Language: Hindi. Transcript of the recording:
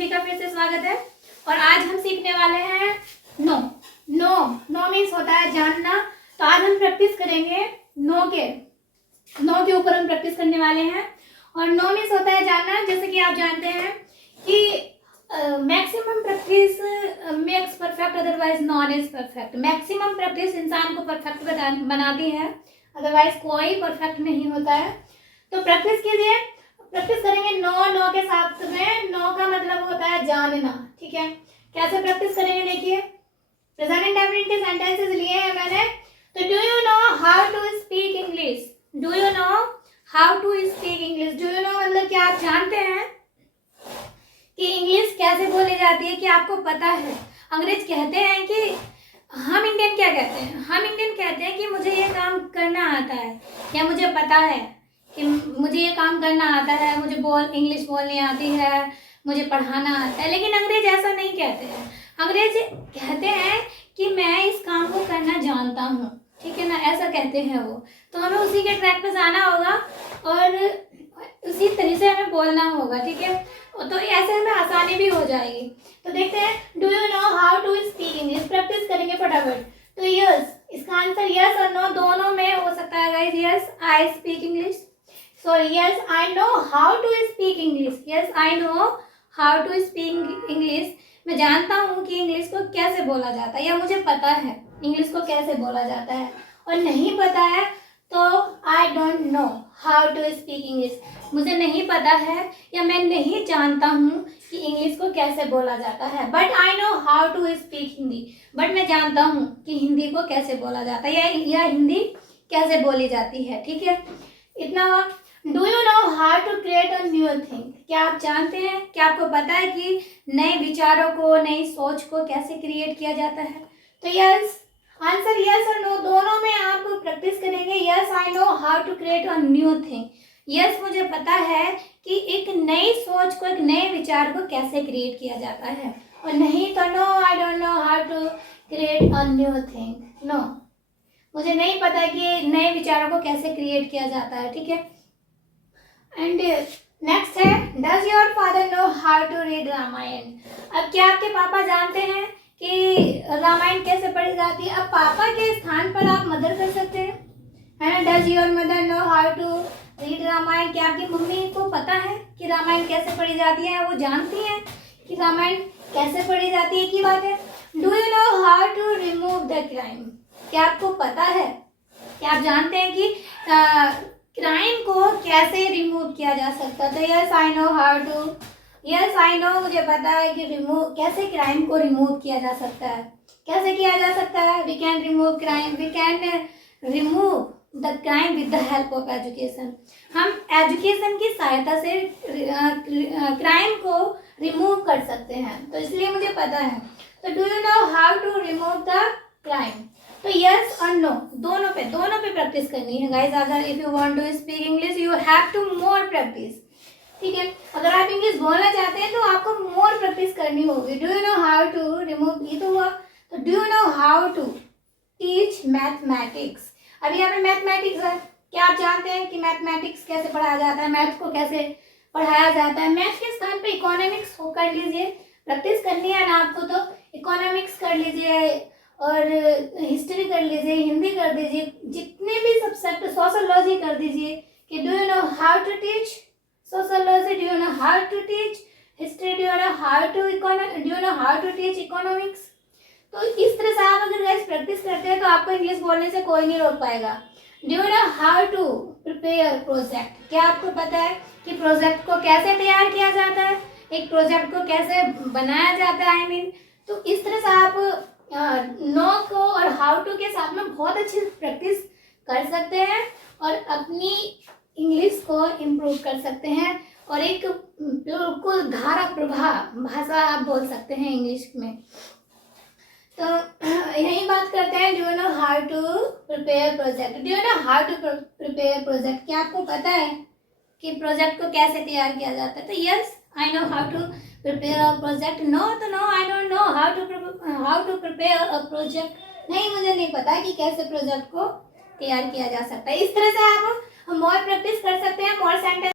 सभी का फिर से स्वागत है। और आज हम सीखने वाले हैं नो। नो नो मीन्स होता है जानना। तो आज हम प्रैक्टिस करेंगे नो के ऊपर हम प्रैक्टिस करने वाले हैं। और नो मीन्स होता है जानना। जैसे कि आप जानते हैं कि maximum practice makes perfect, otherwise non is perfect. Maximum practice इंसान को परफेक्ट बनाती है, अदरवाइज कोई परफेक्ट नहीं होता है। तो प्रैक्टिस कीजिए, प्रैक्टिस करेंगे नो के साथ में। नो का मतलब होता है जानना, ठीक है। कैसे प्रैक्टिस करेंगे देखिए। प्रेजेंट इंडेफिनिट के सेंटेंसेस लिए हैं मैंने। तो do you know how to speak English? Do you know how to speak English? Do you know मतलब क्या आप जानते हैं कि इंग्लिश कैसे बोली जाती है? कि आपको पता है? अंग्रेज कहते हैं कि हम इंडियन क्या कहते हैं? हम इंडियन कहते हैं कि मुझे ये काम करना आता है, या मुझे पता है कि मुझे ये काम करना आता है, मुझे इंग्लिश बोलनी आती है, मुझे पढ़ाना आता है। लेकिन अंग्रेज ऐसा नहीं कहते हैं। अंग्रेज कहते हैं कि मैं इस काम को करना जानता हूँ, ठीक है ना, ऐसा कहते हैं वो। तो हमें उसी के ट्रैक पे जाना होगा और उसी तरीके से हमें बोलना होगा, ठीक है। तो ऐसे हमें आसानी भी हो जाएगी। तो देखते हैं, do you know how to speak English? Practice करेंगे फटाफट। तो यस, इसका आंसर यस और नो दोनों में हो सकता है guys. Yes I speak English. So yes, I know how to speak English. Yes, I know how to speak English. मैं जानता हूँ कि इंग्लिश को कैसे बोला जाता है, या मुझे पता है इंग्लिश को कैसे बोला जाता है। और नहीं पता है तो I don't know how to speak English. मुझे नहीं पता है या मैं नहीं जानता हूँ कि इंग्लिश को कैसे बोला जाता है। But I know how to speak Hindi. But मैं जानता हूँ कि हिंदी को कैसे बोला जाता है, या हिंदी कैसे बोली जाती है, ठीक है। इतना हुआ। Do you know how to create a new thing? क्या आप जानते हैं, क्या आपको पता है कि नए विचारों को, नई सोच को कैसे क्रिएट किया जाता है? तो यस, आंसर यस और नो दोनों में आप प्रैक्टिस करेंगे। Yes I know how to create a new thing. Yes मुझे पता है कि एक नई सोच को, एक नए विचार को कैसे क्रिएट किया जाता है। और नहीं तो no I don't know how to create a new thing. No, मुझे नहीं पता कि नए विचारों को कैसे क्रिएट किया जाता है, ठीक है। एंड नेक्स्ट है, does your father know how to read Ramayana? अब क्या आपके पापा जानते हैं कि रामायण कैसे पढ़ी जाती है? अब पापा के स्थान पर आप मदर कर सकते हैं, है ना। Does your mother know how to read Ramayana? क्या आपकी मम्मी को पता है कि रामायण कैसे पढ़ी जाती है? वो जानती हैं कि रामायण कैसे पढ़ी जाती है की बात है। Do you know how to remove the crime? क्या आपको पता है, क्या आप जानते हैं कि क्राइम को कैसे रिमूव किया जा सकता है? तो yes I know how to, yes I know मुझे पता है कि कैसे क्राइम को रिमूव किया जा सकता है। कैसे किया जा सकता है? We can remove crime, we can remove the crime with the help of education. हम एजुकेशन की सहायता से क्राइम को रिमूव कर सकते हैं। तो इसलिए मुझे पता है। तो do you know how to remove the crime? तो यस और नो दोनों पे प्रैक्टिस करनी है गाइस। अगर if you want to speak English you have to more practice, ठीक है। अगर आप इंग्लिश बोलना चाहते हैं तो आपको मोर प्रैक्टिस करनी होगी। Do you know how to remove, ये तो हुआ। तो do you know how to teach mathematics? अब यहाँ पे मैथमेटिक्स है। क्या आप जानते हैं कि मैथमेटिक्स कैसे पढ़ाया जाता है? मैथ को कैसे पढ़ाया जाता है? मैथ के स्थान पे इकोनॉमिक्स को कर लीजिए। प्रैक्टिस करनी है ना आपको, तो इकोनॉमिक्स कर लीजिए और हिस्ट्री कर लीजिए, हिंदी कर दीजिए, जितने भी सब्जेक्ट, सोशोलॉजी कर दीजिए। कि do you know how to teach sociology? Do you know how to teach history? Do you know how to teach economics? तो इस तरह से आप अगर गाइस प्रैक्टिस करते हैं तो आपको इंग्लिश बोलने से कोई नहीं रोक पाएगा। Do you know how to prepare project? क्या आपको पता है कि प्रोजेक्ट को कैसे तैयार किया जाता है, एक प्रोजेक्ट को कैसे बनाया जाता है? आई मीन, तो इस तरह से आप नो को और हाउ टू के साथ में बहुत अच्छी प्रैक्टिस कर सकते हैं और अपनी इंग्लिश को इम्प्रूव कर सकते हैं और एक बिल्कुल धारा प्रवाह भाषा आप बोल सकते हैं इंग्लिश में। तो यही बात करते हैं। Do you know how to prepare project? Do you know how to prepare project? क्या आपको पता है कि प्रोजेक्ट को कैसे तैयार किया जाता है? तो yes I know how to prepare a project. No तो no I don't know how to prepare a project. नहीं, मुझे नहीं पता कि कैसे प्रोजेक्ट को तैयार किया जा सकता है। इस तरह से आप मोर प्रैक्टिस कर सकते हैं, मोर सेंटेंस